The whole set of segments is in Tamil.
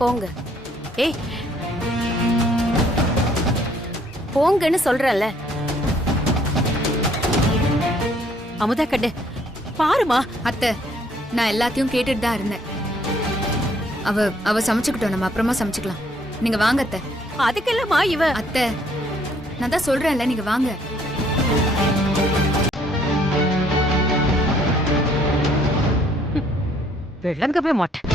போங்க. ஏய் போங்கன்னு சொல்றல. அமுதா கண்ணு பாருமா. அத்தை, நான் எல்லாத்தையும் கேட்டுட்டு தான் இருந்தேன். அவ சமைச்சுக்கிட்டோம், நம்ம அப்புறமா சமைச்சுக்கலாம். நீங்க வாங்க அத்தை. அதுக்கெல்லாமா இவ? அத்தை, நான் தான் சொல்றேன்ல, நீங்க வாங்க. விளங்கவே மாட்டேன்.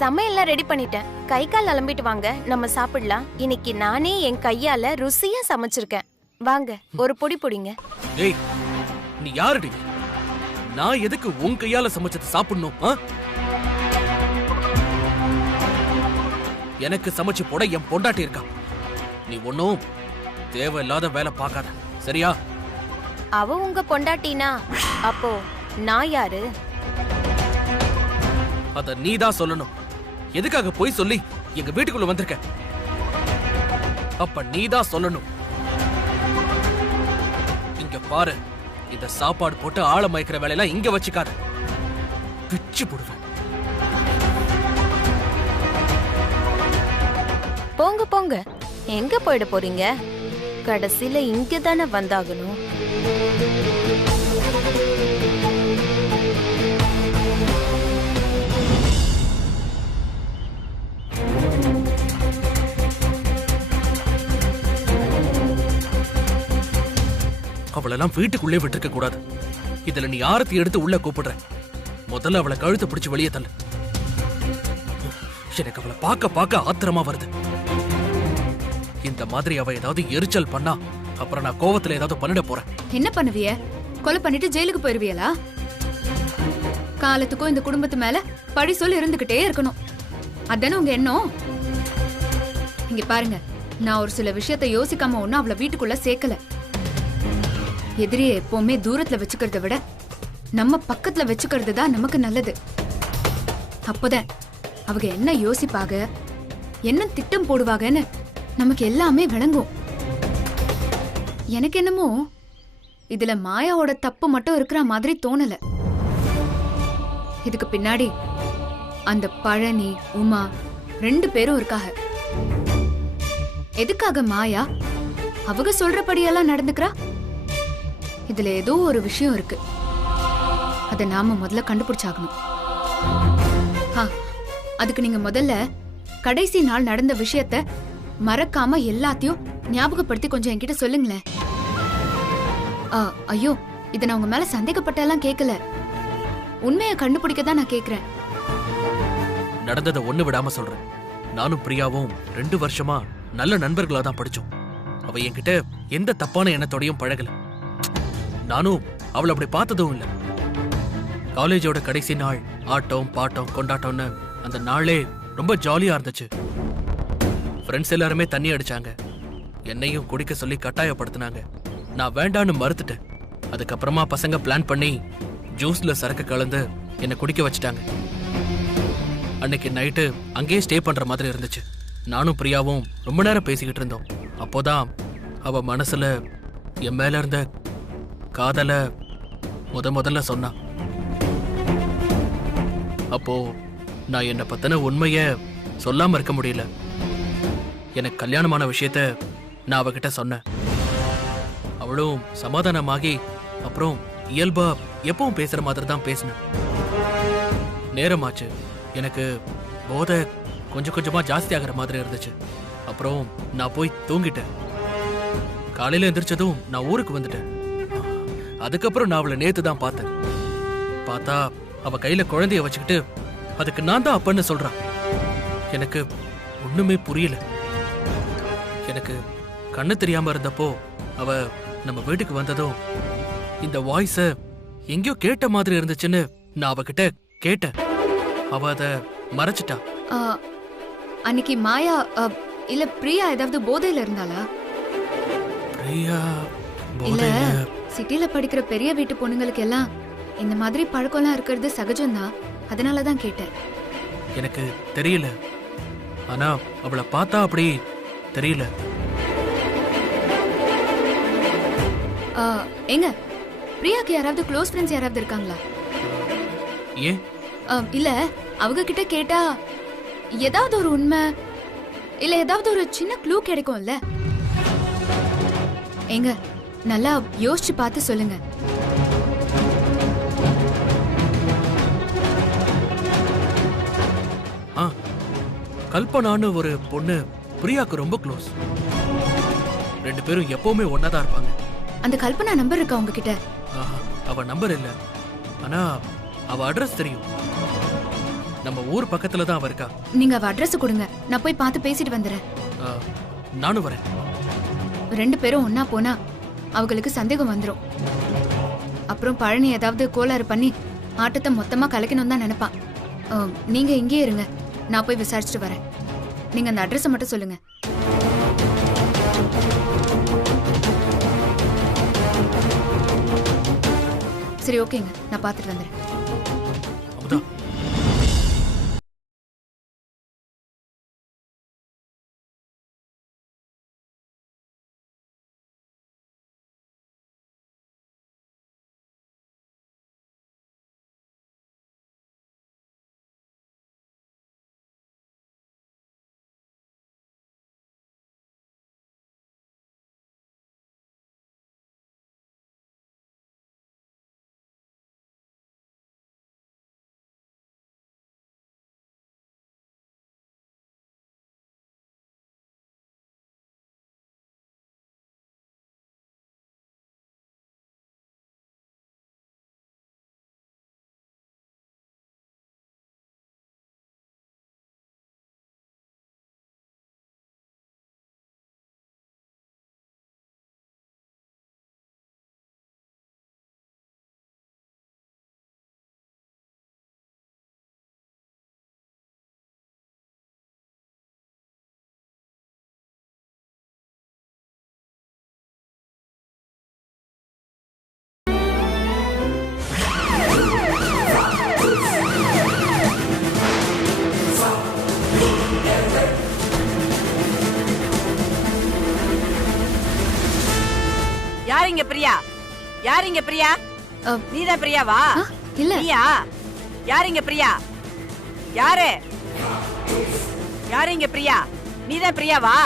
சமையல்லாம் ரெடி பண்ணிட்டேன். கை கால் அலம்பிட்டு வாங்க, நம்ம சாப்பிடலாம். இன்னைக்கு நானே என் கையால ருசியா சமைச்சிருக்கேன். வாங்க, ஒரு பொடி பொடிங்க. ஏய், நீ யாருடி? நான் எதுக்கு உன் கையால சமைச்சது சாப்பிடணும்? எனக்கு சமைச்சு போட என் பொண்டாட்டி இருக்கா. நீ ஒன்னும் தேவையில்லாத வேலை பார்க்காத, சரியா? அவ உங்க பொண்டாட்டினா அப்போ நான் யாரு? அத நீதான் சொல்லணும். எதுக்காக போய் சொல்லி எங்க வீட்டுக்குள்ள வந்திருக்க? அப்ப நீதான் சொல்லணும். இங்க பாரு, இந்த சாப்பாடு போட்டு ஆள மயக்கிற வேலையெல்லாம் இங்க வச்சுக்காத, பிச்சு போடுவேன். போங்க போங்க, எங்க போயிட போறீங்க? கடைசியில இங்க தானே வந்தாகணும். அவளெல்லாம் வீட்டுக்குள்ளே விட்டுருக்க கூடாது. இதுல நீ ஆரத்தி எடுத்து உள்ள கூப்பிடுற. முதல்ல அவளை கழுத்தை பிடிச்சு வெளியே தள்ளு. எனக்கு அவளை பார்க்க பார்க்க ஆத்திரமா வருது. இந்த மாதிரி அவ ஏதாவது எரிச்சல் பண்ணா அப்புறம் நான் கோவத்துல ஏதாவது பண்ணிட போறேன். என்ன பண்ணுவிய? கொலை பண்ணிட்டு ஜெயிலுக்கு போயிருவியலா? காலத்துக்கும் இந்த குடும்பத்து மேல பழி சொல்லி இருந்துகிட்டே இருக்கணும், அதானே உங்க எண்ணம்? இங்க பாருங்க, நான் ஒரு சில விஷயத்த யோசிக்காம ஒன்னும் அவளை வீட்டுக்குள்ள சேர்க்கல. எதிரியை எப்பவுமே தூரத்துல வச்சுக்கிறத விட நம்ம பக்கத்துல வச்சுக்கிறது தான் நமக்கு நல்லது. அப்போதான் அவங்க என்ன யோசிப்பாங்க, என்ன திட்டம் போடுவாங்கன்னு நமக்கு எல்லாமே விளங்கும். எனக்கு என்னமோ இதுல மாயாவோட தப்பு மட்டும் இருக்கிற மாதிரி தோணல. இதுக்கு பின்னாடி அந்த பழனி, உமா 2 பேரும் இருக்காங்க. எதுக்காக மாயா அவங்க சொல்றபடியெல்லாம் நடந்துக்கிறா? இதுல ஏதோ ஒரு விஷயம் இருக்கு. அத நாம முதல்ல கண்டுபிடிச்சாகணும். அதுக்கு நீங்க முதல்ல கடைசி நாள் நடந்த விஷயத்த மறக்காம எல்லாத்தையும் ஞாபகப்படுத்தி கொஞ்சம் என்கிட்ட சொல்லுங்களேன். ஐயோ, இத நான் உங்க மேல சந்தேகப்பட்டெல்லாம் கேட்கல, உண்மையை கண்டுபிடிக்க தான் நான் கேக்குறேன். நடந்ததை ஒண்ணு விடாம சொல்றேன். நானும் பிரியாவும் 2 வருஷமா நல்ல நண்பர்களா தான் படிச்சோம். அவ என்கிட்ட எந்த தப்பான எண்ணத்தோடையும் பழகல. நானும் அவளை அப்படி பார்த்ததும் இல்ல. காலேஜோட கடைசி நாள் ஆட்டம் பாட்டம் கொண்டாட்டம்னு அந்த நாளே ரொம்ப ஜாலியா இருந்துச்சு. ஃப்ரெண்ட்ஸ் எல்லாருமே தண்ணி அடிச்சாங்க. என்னையும் குடிக்க சொல்லி கட்டாயப்படுத்தினாங்க. நான் வேண்டான்னு மறுத்துட்டேன். அதுக்கப்புறமா பசங்க பிளான் பண்ணி ஜூஸ்ல சரக்கு கலந்து என்னை குடிக்க வச்சுட்டாங்க. அன்னைக்கு நைட்டு அங்கேயே ஸ்டே பண்ற மாதிரி இருந்துச்சு. நானும் பிரியாவும் ரொம்ப நேரம் பேசிக்கிட்டு இருந்தோம். அப்போதான் அவ மனசுல என் மேல இருந்த காதல முதல்ல சொன்னா. அப்போ நான் என்ன பத்தின உண்மைய சொல்லாம இருக்க முடியல. எனக்கு கல்யாணமான விஷயத்த நான் அவகிட்ட சொன்னேன். அவளும் சமாதானமாகி அப்புறம் இயல்பா எப்பவும் பேசுற மாதிரி தான் பேசினேன். நேரமாச்சு. எனக்கு போதை கொஞ்சம் கொஞ்சமா ஜாஸ்தி ஆகிற மாதிரி இருந்துச்சு. அப்புறம் நான் போய் தூங்கிட்டேன். காலையில எந்திரிச்சதும் நான் ஊருக்கு வந்துட்டேன். அதுக்கப்புறம் நான் அவளை நேத்து தான் பார்த்தேன். பார்த்தா அவ கையில குழந்தைய வச்சுக்கிட்டு அதுக்கு நான் தான் அப்பன்னு சொல்றான். எனக்கு ஒண்ணுமே புரியல. எனக்கு கண்ணு தெரியாம இருந்தப்போ அவ நம்ம வீட்டுக்கு வந்ததும் இந்த வாய்ஸ எங்கேயோ கேட்ட மாதிரி இருந்துச்சுன்னு நான் அவகிட்ட கேட்டேன். அவ அத மறைச்சிட்டா. ஆ, அன்னைக்கு மாயா இல்ல பிரியா ஏதாவது போதையில இருந்தாளா? பிரியா இல்ல போதையில சிட்டில படிக்கிற பெரிய வீட்டு பொண்ணுங்களுக்கு எல்லாம் இந்த மாதிரி பழக்கம்லாம் இருக்கிறது சகஜம்தான். அதனாலதான் கேட்டேன். எனக்கு தெரியல. ஆனா அவளை பார்த்தா அப்படி தெரியல. ஆ, ஏங்க பிரியாக்கு யாராவது க்ளோஸ் ஃப்ரெண்ட்ஸ் யாராவது இருக்காங்களா? ஏன்? இல்ல அவங்க கிட்ட கேட்டா ஏதாவது ஒரு உண்மை இல்ல ஏதாவது ஒரு சின்ன க்ளூ கிடைக்கும்ல. ஏங்க நல்லா யோசிச்சு பார்த்து சொல்லுங்க. ஆ, கல்பனான்னு ஒரு பொண்ணு பிரியாக்கு ரொம்ப க்ளோஸ். 2 பேரும் எப்பவுமே ஒன்னாதான் இருப்பாங்க. அந்த கல்பனா நம்பர் இருக்கா உங்ககிட்ட? ஆஹா, அவ நம்பர் இல்ல. ஆனா அவ அட்ரஸ் தெரியும். நம்ம ஊர் பக்கத்துல தான் அவ இருக்கா. நீங்க அவ அட்ரஸ் கொடுங்க, நான் போய் பார்த்து பேசிட்டு வந்துடுறேன். ஆ, நானும் வரேன். 2 பேரும் ஒன்னா போனா அவங்களுக்கு சந்தேகம் வந்துரும். அப்புறம் பழனி ஏதாவது கோளாறு பண்ணி ஆட்டத்தை மொத்தமா கலைக்கணும் தான் நினைப்பான். நீங்க இங்கே இருங்க, நான் போய் விசாரிச்சுட்டு வரேன். நீங்க அந்த அட்ரஸ் மட்டும் சொல்லுங்க. சரி ஓகேங்க, நான் பார்த்துட்டு வந்துடுறேன். அமுதா, யாரிங்க பிரியா? யாரிங்க பிரியா? நீதான் பிரியாவா? இல்ல நீயா? யாரிங்க பிரியா? யாரு? யாரிங்க பிரியா? நீதான் பிரியாவா?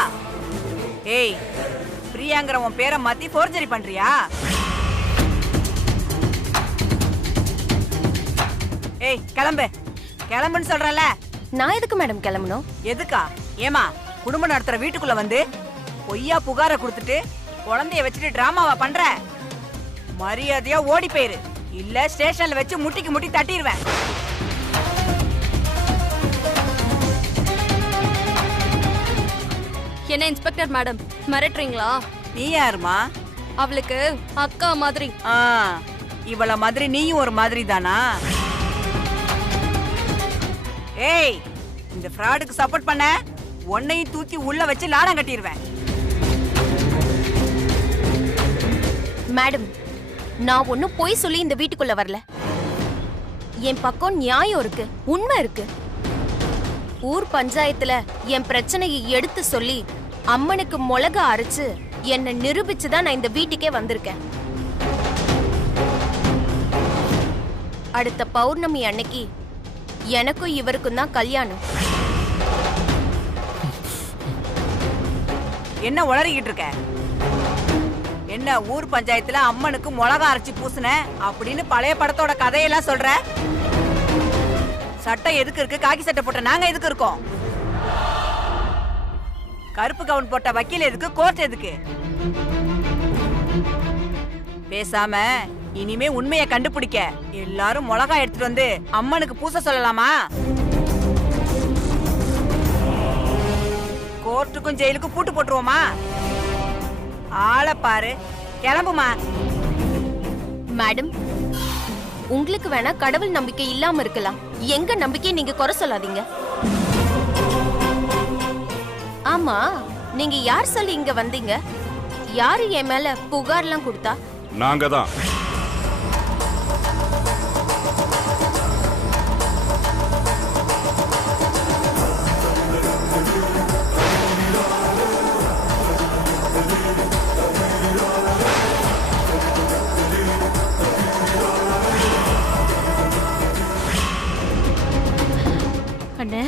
ஏய், பிரியாங்கிற உன் பேரை மாத்தி ஃபோர்ஜரி பண்றியா? ஏய், கிளம்பு. கிளம்புன்னு சொல்றல. நான் எதுக்கு மேடம் கிளம்பணும்? எதுக்கா? ஏமா குடும்பம் நடத்துற வீட்டுக்குள்ள வந்து பொய்யா புகார கொடுத்துட்டு குழந்தைய வச்சுட்டு டிராமாவா பண்ற? மரியாதையா ஓடி போயிரு, இல்ல ஸ்டேஷன்ல வச்சு முட்டிக்கு முட்டி தட்டிடுவேன். என்ன இன்ஸ்பெக்டர் மேடம் மிரட்டுறீங்களா? நீ யாருமா? அவளுக்கு அக்கா மாதிரி. இவள மாதிரி நீயும் ஒரு மாதிரி தானா? ஏய், இந்த ஃப்ராடுக்கு சப்போர்ட் பண்ண உன்னையும் தூக்கி உள்ள வச்சு லாடம் கட்டிடுவேன். மேடம், நான் ஒன்னும் பொய் சொல்லி இந்த வீட்டுக்குள்ள வரல. என் பக்கம் நியாயம் இருக்கு, உண்மை இருக்கு. ஊர் பஞ்சாயத்துல என் பிரச்சனையை எடுத்து சொல்லி அம்மனுக்கு மிளகா அரைச்சு என்ன நிரூபிச்சுதான் நான் இந்த வீட்டுக்கே வந்திருக்கேன். அடுத்த பௌர்ணமி அன்னைக்கு எனக்கும் இவருக்கும் தான் கல்யாணம். என்ன உளறிக்கிட்டு இருக்க? என்ன ஊர் பஞ்சாயத்துல அம்மனுக்கு மிளகா அரைச்சு பூசுன அப்படின்னு பழைய படத்தோட கதையெல்லாம் சொல்ற? சட்டம் எதுக்கு இருக்கு? காக்கி சட்டை போட்ட நாங்க எதுக்கு இருக்கோம்? கருப்பு கவுன் போட்ட வக்கீல் எதுக்கு? கோர்ட் எதுக்கு? பேசாம இனிமே உண்மையை கண்டுபிடிக்க எல்லாரும் மிளகா எடுத்துட்டு வந்து அம்மனுக்கு பூச சொல்லலாமா? கோர்ட்டுக்கும் ஜெயிலுக்கும் பூட்டு போட்டுருவோமா? ஆளை பாரு, கிளம்புமா. மேடம், உங்களுக்கு வேணா கடவுள் நம்பிக்கை இல்லாம இருக்கலாம், எங்க நம்பிக்கையை நீங்க குறை சொல்லாதீங்க. ஆமா, நீங்க யார் சொல்லி இங்க வந்தீங்க? யாரு என் மேல புகார்லாம் கொடுத்தா? நாங்க தான். அண்ணே,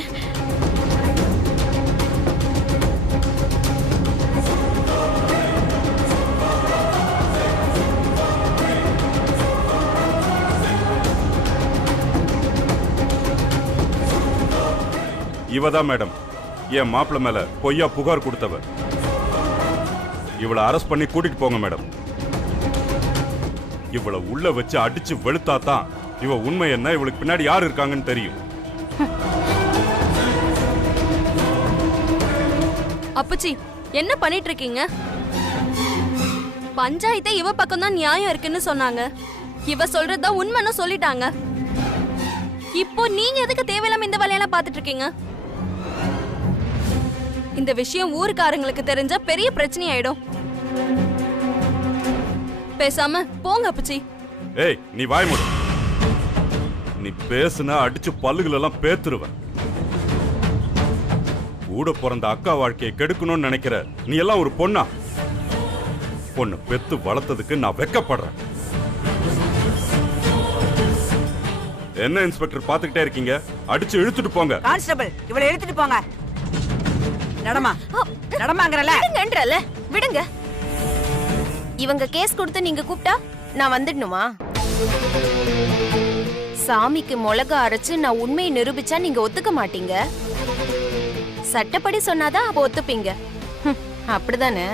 இவதான் மேடம் என் மாப்பிள்ள மேல பொய்யா புகார் கொடுத்தவ. இவளை அரெஸ்ட் பண்ணி கூட்டிட்டு போங்க மேடம். இவளை உள்ள வச்சு அடிச்சு வெளுத்தாதான் இவ உண்மை என்ன, இவளுக்கு பின்னாடி யாரு இருக்காங்கன்னு தெரியும். அப்பச்சி என்ன பண்ணிட்டு இருக்கீங்க? பஞ்சாயத்தை இவ பக்கம் தான் நியாயம் இருக்குன்னு சொன்னாங்க. இவ சொல்றதுதான் உண்மைன்னு சொல்லிட்டாங்க. இப்போ நீங்க எதுக்கு தேவையில்லாம இந்த வேலையெல்லாம் பாத்துட்டு இருக்கீங்க? இந்த விஷயம் ஊருக்காரங்களுக்கு தெரிஞ்சா பெரிய பிரச்சனை ஆயிடும். பேசாம போங்க அப்பச்சி. ஏய், நீ வாய் மூடு. நீ பேசுனா அடிச்சு பல்லுகள் எல்லாம் பேத்துருவ. கூட பிறந்த அக்கா வாழ்க்கையை கெடுக்கணும்னு நினைக்கிற நீ எல்லாம் ஒரு பொண்ணா? பொண்ணு பெத்து வளர்த்ததுக்கு நான் வெக்கப்படுறேன். என்ன இன்ஸ்பெக்டர் பாத்துக்கிட்டே இருக்கீங்க? அடிச்சு இழுத்துட்டு போங்க. கான்ஸ்டபிள், இவளை எடுத்துட்டு போங்க. நடமா, நடமாங்கறல. விடுங்கன்றல, விடுங்க. இவங்க கேஸ் கொடுத்து நீங்க கூப்பிட்டா நான் வந்துடணுமா? சாமிக்கு மிளகா அரைச்சு நான் உண்மையை நிரூபிச்சா நீங்க ஒத்துக்க மாட்டீங்க. சட்டப்படி சொன்னாதான் அப்ப ஒத்துப்பீங்க. அப்படிதானே?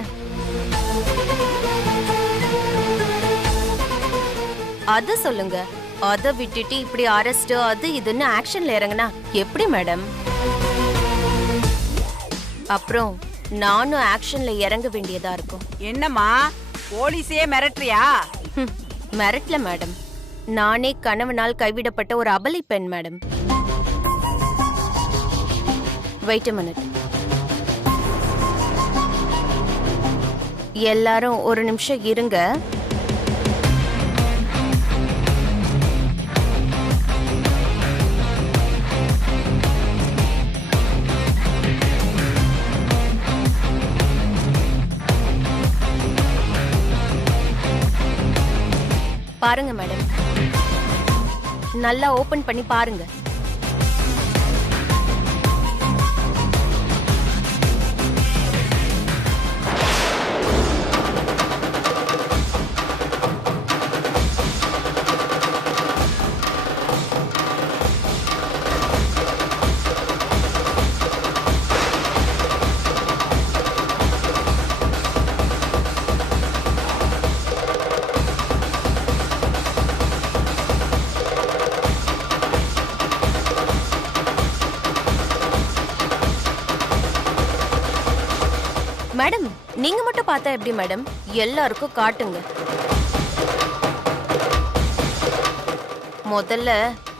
அத சொல்லுங்க. அத விட்டுட்டு இப்படி அரெஸ்ட் அது இதுன்னு ஆக்ஷன்ல இறங்குனா எப்படி மேடம்? அப்புறம் நானும் ஆக்ஷன்ல இறங்க வேண்டியதா இருக்கும். என்னம்மா, போலீஸே மிரட்டுறியா? மிரட்டல மேடம், நானே கணவனால் கைவிடப்பட்ட ஒரு அபலை பெண் மேடம். Wait a minute. எல்லாரும் ஒரு நிமிஷம் இருங்க. பாருங்க மேடம், நல்லா ஓபன் பண்ணி பாருங்க. மேடம், நீங்க மட்டும் பார்த்தா எப்படி மேடம்? எல்லாருக்கும் காட்டுங்க. முதல்ல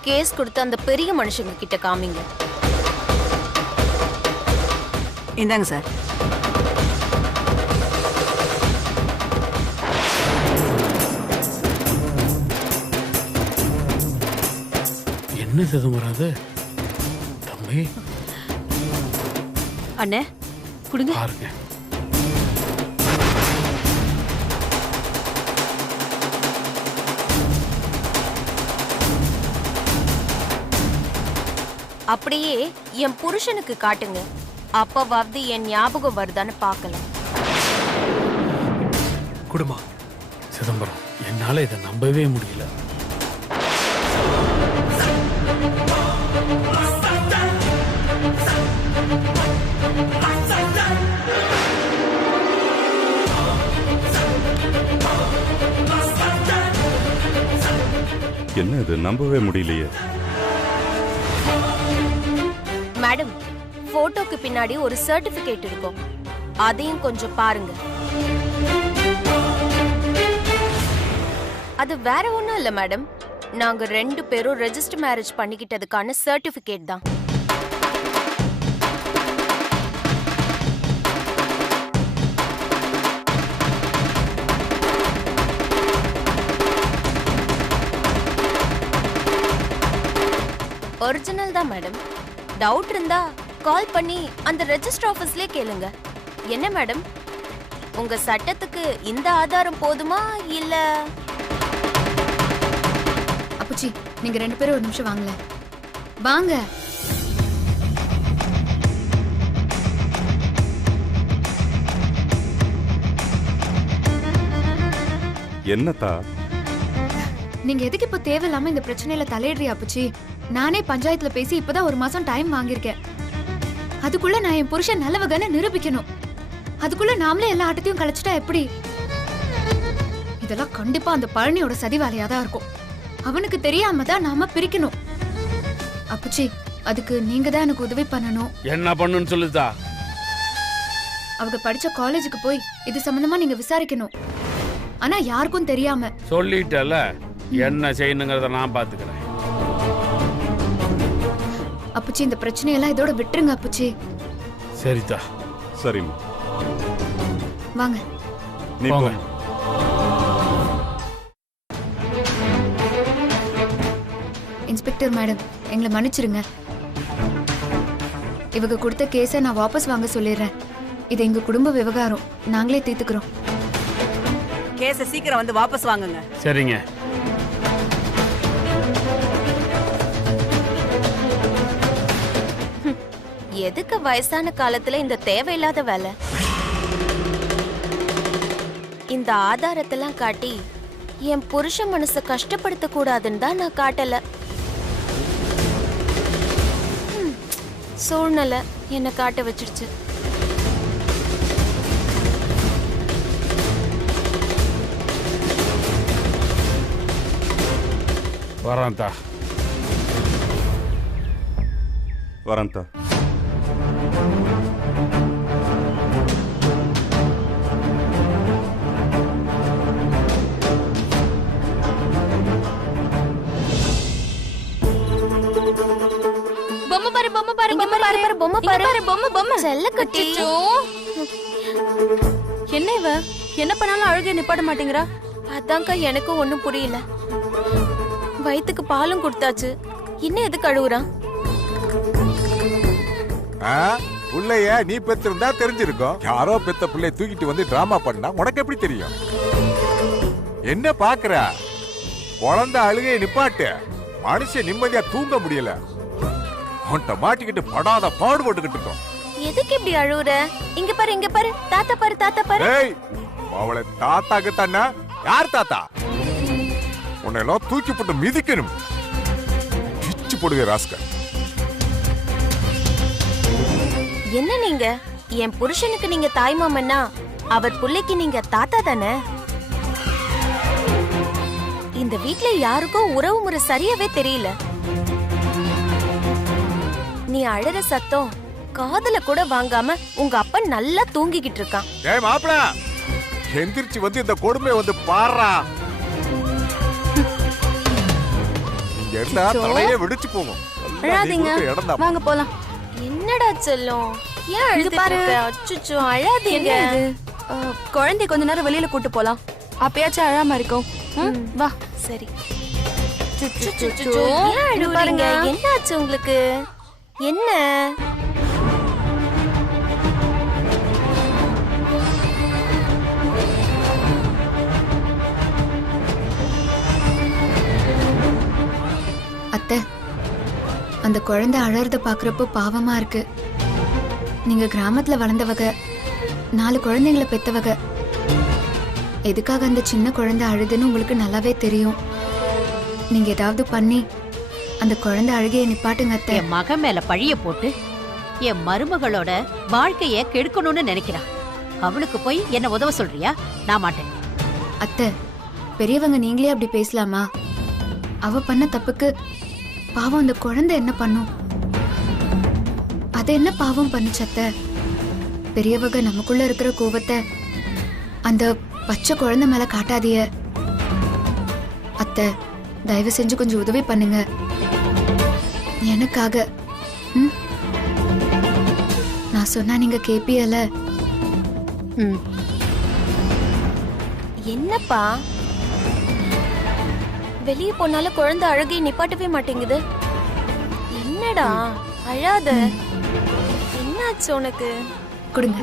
கேஸ் கொடுத்த அந்த பெரிய மனுஷங்க கிட்ட காமிங்க. இந்தாங்க சார். என்ன சிதம்பரம் அது? தம்பி அண்ணே குடுங்க. பாருங்க. அப்படியே என் புருஷனுக்கு காட்டுங்க. அப்பவாவது என் ஞாபகம் வருதான்னு பார்க்கலாம். குடுமா சிதம்பரம், என்னால இதை நம்பவே முடியல. என்ன இது, நம்பவே முடியலையே. மேடம், போட்டோக்கு பின்னாடி ஒரு சர்டிபிகேட் இருக்கும், அதையும் கொஞ்சம் பாருங்க. அது வேற ஒண்ணும் இல்ல மேடம், நாங்க 2 பேரும் ரெஜிஸ்டர் மேரேஜ் பண்ணிக்கிட்டதுக்கான சர்டிபிகேட் தான். ஒரிஜினல் தான் மேடம். டவுட் இருந்தா கால் பண்ணி அந்த ரெஜிஸ்டர் ஆபீஸ்லயே கேளுங்க. என்ன மேடம், உங்க சட்டத்துக்கு இந்த ஆதாரம் போதுமா இல்ல? அப்புச்சி, நீங்க 2 பேரும் ஒரு நிமிஷம் வாங்கல. வாங்க. என்னத்தா? நீங்க எதுக்கு இப்ப தேவையில்லாம இந்த பிரச்சனையில தலையிடுறியா அப்புச்சி? நானே பஞ்சாயத்துல பேசி இப்பதான் 1 மாசம் டைம் வாங்கியிருக்கேன். அதுக்குள்ள நான் என் புருஷன் நல்லவகன்னு நிரூபிக்கணும். அதுக்குள்ள நாமளே எல்லா ஆட்டத்தையும் கழிச்சிட்டா எப்படி? இதெல்லாம் கண்டிப்பா அந்த பழனியோட சதி வேலையா தான் இருக்கும். அவனுக்கு தெரியாம தான் நாம பிரிக்கணும். அப்புச்சி, அதுக்கு நீங்க தான் எனக்கு உதவி பண்ணணும். என்ன பண்ணுன்னு சொல்லுதா? அவங்க படிச்ச காலேஜுக்கு போய் இது சம்பந்தமா நீங்க விசாரிக்கணும். ஆனா யாருக்கும் தெரியாம. சொல்லிட்டல, என்ன செய்யணுங்கிறத நான் பாத்துக்கிறேன். அப்புச்சி, இந்த பிரச்சனையெல்லாம் இதோட விட்டுருங்க அப்புச்சி. சரிதா. சரிம்மா, வாங்க. நீ போங்க. போங்க. இன்ஸ்பெக்டர் மேடம், எங்களை மன்னிச்சிருங்க. இவங்க கொடுத்த கேஸை நான் வாபஸ் வாங்க சொல்லிடுறேன். இது எங்க குடும்ப விவகாரம், நாங்களே தீர்த்துக்கிறோம். கேஸ சீக்கிரம் வந்து வாபஸ் வாங்குங்க. சரிங்க. எதுக்கு வயசான காலத்துல இந்த தேவையில்லாத வேலை? இந்த ஆதாரத்தெல்லாம் காட்டி என் புருஷ மனசை கஷ்டப்படுத்த கூடாதுன்னு தான் நான் காட்டல. சூழ்நிலை என்ன காட்ட வச்சிருச்சு. வரேன்தா. வரேன்தா. பொம்மை பாரு, பொம்மை பாரு, பொம்மை பாரு, பொம்மை பாரு, பொம்மை, பொம்மை. செல்லக்குட்டி. அச்சச்சோ. என்ன இவ என்ன பண்ணாலும் அழுகை நிப்பாட்ட மாட்டேங்கிறா? அதான்க்கா எனக்கும் ஒண்ணும் புரியல. வயித்துக்கு பாலும் கொடுத்தாச்சு, இன்னும் எதுக்கு அழுகுறான்? புள்ளைய நீ பெத்திருந்தா தெரிஞ்சிருக்கும். யாரோ பெத்த பிள்ளைய தூக்கிட்டு வந்து டிராமா பண்ணா உனக்கு எப்படி தெரியும்? என்ன பாக்குற? குழந்தை அழுகையை நிப்பாட்டு. மனுஷன் நிம்மதியா தூங்க முடியல. உன்கிட்ட மாட்டிக்கிட்டு படாத பாடுபட்டுக்கிட்டு இருக்கோம். எதுக்கு இப்படி அழுகுற? இங்க பாரு, இங்க பாரு, தாத்தா பாரு, தாத்தா பாரு. ஏய், அவளை தாத்தாக்கு தானே? யார் தாத்தா? உன்னை எல்லாம் தூக்கி போட்டு மிதிக்கணும். பிச்சு போடுவே ராஸ்கல். என்ன நீங்க என் புருஷனுக்கு நீங்க தாய்மாமன்னா அவர் புள்ளைக்கு நீங்க தாத்தா தானே? இந்த வீட்ல யாருக்கும் உறவு முறை சரியாவே தெரியல. நீ அழற சத்தம் காதுல கூட வாங்காம உங்க அப்பா நல்லா தூங்கிக்கிட்டு இருக்கான். ஏய் மாப்பிள, எந்திரிச்சு வந்து இந்த கொடுமை வந்து பாடுறா. இங்க இருந்தா தலையே வெடிச்சு போகும். அழாதீங்க, வாங்க போலாம். என்னடா செல்லம், ஏன் அழுதுட்டு இருக்க? அச்சச்சோ, அழாதீங்க. குழந்தை கொஞ்ச நேரம் வெளியில கூட்டு போலாம், அப்பயாச்சும் அழாம இருக்கும். வா. சரி. அச்சச்சோ, ஏன் அழுகுறீங்க? என்னாச்சு உங்களுக்கு? என்ன? அத்தை, அந்த குழந்தை அழறத பாக்குறப்போ பாவமா இருக்கு. நீங்க கிராமத்துல வளர்ந்தவங்க, 4 குழந்தைங்களை பெத்தவங்க. எதுக்காக அந்த சின்ன குழந்தை அழுதுன்னு உங்களுக்கு நல்லாவே தெரியும். நீங்க ஏதாவது பண்ணி அந்த குழந்தை அழுகையை நிப்பாட்டுங்க அத்தை. என் மகன் மேல பழிய போட்டு என் மருமகளோட வாழ்க்கைய கெடுக்கணும்னு நினைக்கிறான். அவளுக்கு போய் என்ன உதவ சொல்றியா? நான் மாட்டேன். அத்தை, பெரியவங்க நீங்களே அப்படி பேசலாமா? அவ பண்ண தப்புக்கு பாவம் அந்த குழந்தை என்ன பண்ணும்? அது என்ன பாவம் பண்ணுச்சு அத்தை? பெரியவங்க நமக்குள்ள இருக்கிற கோவத்தை அந்த பச்சை குழந்தை மேல காட்டாதீய அத்தை. தயவு செஞ்சு கொஞ்சம் உதவி பண்ணுங்க எனக்காக. நான் சொன்னா நீங்க கேப்பியல. என்னப்பா வெளியே போனாலும் குழந்தை அழுகை நிப்பாட்டவே மாட்டேங்குது. என்னடா அழாத, என்னாச்சு உனக்கு? கொடுங்க.